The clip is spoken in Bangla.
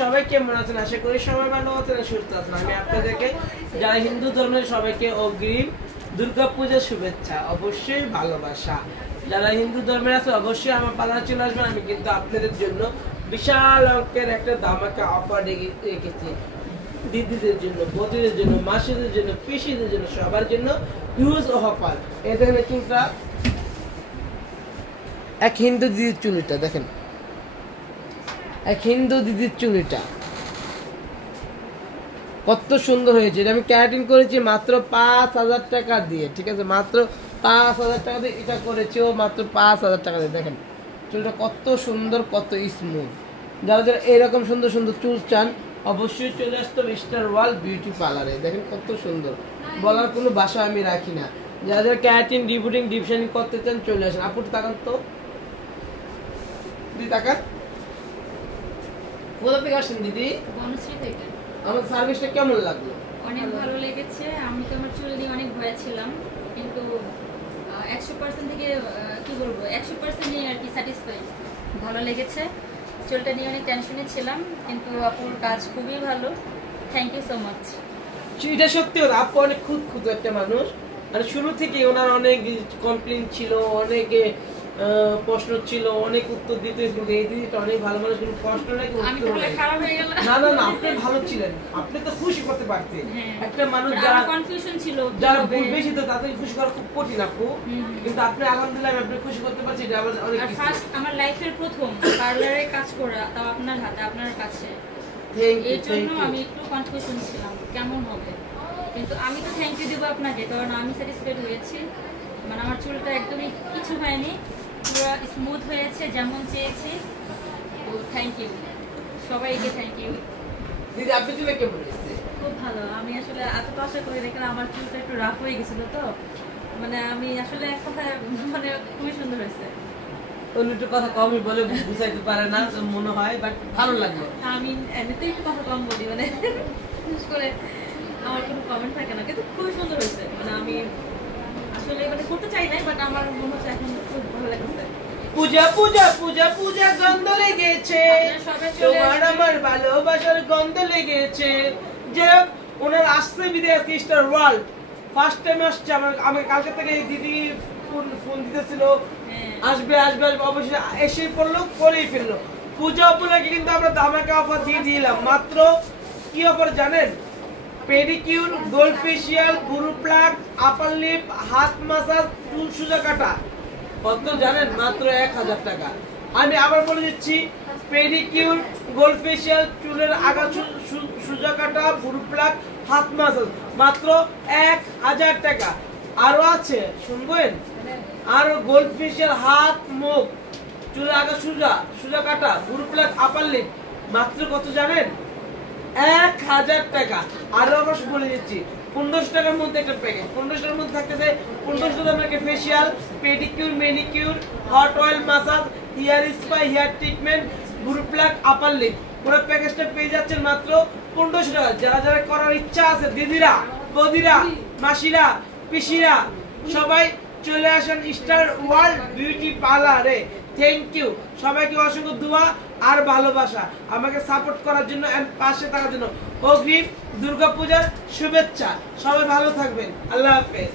সবাই কেমন আছেন? আশা করি সবাই ভালো আছেন, সুস্থ আছেন। আমি আপনাদেরকে যারা হিন্দু ধর্মের সবাইকে অগ্রিম দুর্গাপূজার শুভেচ্ছা, অবশ্যই ভালোবাসা। যারা হিন্দু ধর্মের আছে অবশ্যই আমার পালা চলে আসবেন। আমি কিন্তু আপনাদের জন্য বিশাল অঙ্কের একটা ধামাকা অফার রেখেছি, দিদিদের জন্য, বৌদিদের জন্য, মাসিদের জন্য, পিসিদের জন্য, সবার জন্য হিউজ অফার। এই দেখেন কিন্তু এক হিন্দু দিদির চুলিটা দেখেন, এক হিন্দু দিদির চুলিটা কত সুন্দর হয়েছে। এটা আমি ক্যারাটিন করেছি মাত্র 5,000 টাকা দিয়ে, ঠিক আছে? মাত্র 5,000 টাকা দিয়ে এটা করেছি, ও মাত্র 5,000 টাকা দিয়ে। দেখেন চুলটা কত সুন্দর, কত স্মুথ। যারা যারা এরকম সুন্দর সুন্দর চুল চান অবশ্যই চলে আসতো স্টার ওয়ার্ল্ড বিউটি পার্লারে। দেখেন কত সুন্দর, বলার কোনো ভাষা আমি রাখি না। যারা যারা ক্যারাটিন, ডিপুটিং, ডিপশানিং করতে চান চলে আসেন। আপুর তাকান তো, দিদি তাকান। কোথা থেকে আসেন দিদি? বনশ্রী থেকে। আমার সার্ভিসটা কেমন লাগলো? অনেক ভালো লেগেছে। আমি তো আমার চুল নিয়ে অনেক ভয় ছিলাম, কিন্তু 100% থেকে কি বলবো, 100% নিয়ে আর কি স্যাটিসফাই। ভালো লেগেছে। চুলটা নিয়ে অনেক টেনশনে ছিলাম, কিন্তু আপুর কাজ খুবই ভালো। Thank you so much. এটা সত্যি কথা, আপু অনেক খুঁত একটা মানুষ। মানে শুরু থেকে ওনার অনেক কমপ্লেন ছিল, অনেক প্রশ্ন ছিল, অনেক উত্তর দিতে। এই দিদিটা অনেক ভালো মানুষ, কিন্তু প্রশ্ন নাকি উত্তর নাই। না না না, আপনি ভালো ছিলেন, আপনি তো খুশি করতে পারতেন। একটা মানুষ যারা কনফিউশন ছিল, যারা ভুল বেশি, তো তাদের খুশি করা খুব কঠিন আপু। কিন্তু আপনি আলহামদুলিল্লাহ আপনি খুশি করতে পারছি, এটা আমার অনেক কিছু। ফার্স্ট আমার লাইফের প্রথম পার্লারে কাজ করা, তাও আপনার হাতে, আপনার কাছে। এই জন্য আমি একটু কনফিউশন ছিলাম কেমন হবে, কিন্তু আমি তো থ্যাংক ইউ দেবো আপনাকে, কারণ আমি স্যাটিসফাইড হয়েছি। মানে আমার চুলটা একদমই কিছু হয়নি, পুরো স্মুথ হয়েছে যেমন চেয়েছি। তো থ্যাংক ইউ সবাইকে, থ্যাংক ইউ। দিদি আপনি চুলে কেমন হয়েছে? খুব ভালো। আমি আসলে এতটা আশা করে দেখলাম, আমার চুলটা একটু রাফ হয়ে গেছিল, তো মানে আমি আসলে এক কথায় মানে খুবই সুন্দর হয়েছে। একটু কথা কমই বলে, বুঝাইতে পারে না মনে হয়, বাট ভালো লাগলো। আমি এমনিতেই একটু কথা কম বলি, মানে বিশেষ করে আমার কোনো কমেন্ট থাকে না, কিন্তু খুবই সুন্দর হয়েছে। মানে আমি আসলে মানে করতে চাই নাই, বাট আমার মনে হচ্ছে এখন খুব ভালো লাগছে। পূজা পূজা পূজা পূজা গন্ধ লেগেছে, তোমার আমার ভালোবাসার গন্ধ লেগেছে। যে ওনার আসছে বিদেশ স্টার ওয়ার্ল্ড, ফার্স্ট টাইম আসছে। আমার কালকে থেকে দিদি ফোন দিতেছিল, আসবে আসবে আসবে, অবশ্যই এসে পড়লো, করেই ফেললো। পূজা উপলক্ষে কিন্তু আমরা ধামাকা অফার দিয়ে দিলাম। মাত্র কি অফার জানেন? Pedicure, gold facial, brow pluck, upper lip, হাত মাসাজ, চুল সোজা কাটা। কত জানেন? মাত্র 1,000 টাকা। আমি আবার বলে দিচ্ছি, পেডিকিউর, গোল্ড ফেশিয়াল, চুলের আগা সোজা কাটা, বুরু প্লাগ, হাত মাসাজ মাত্র 1,000 টাকা। আরো আছে শুনবেন, আর গোল্ড ফেশিয়াল, হাত, মুখ, চুলের আগা সোজা কাটা, বুরু প্লাগ, আপার লিপ মাত্র কত জানেন? 1,000 টাকা। আরো আবার বলে দিচ্ছি, 1500 টাকার মধ্যে একটা প্যাকেজ। 1500 টাকার মধ্যে থাকতেছে 1500 টাকা facial, pedicure, manicure, hot oil massage, hair spa, hair treatment, brow pluck, upper lip. পুরো প্যাকেজটা পেয়ে যাচ্ছেন মাত্র 1500 টাকা। যারা যারা করার ইচ্ছা আছে, দিদিরা, বৌদিরা, মাসিরা, পিসিরা, সবাই চলে আসেন স্টার ওয়ার্ল্ড বিউটি পার্লারে। থ্যাংক ইউ সবাইকে, অসংখ্য দোয়া আর ভালোবাসা আমাকে সাপোর্ট করার জন্য এন্ড পাশে থাকার জন্য। অগ্রিম দুর্গাপূজার শুভেচ্ছা। সবাই ভালো থাকবেন। আল্লাহ হাফেজ।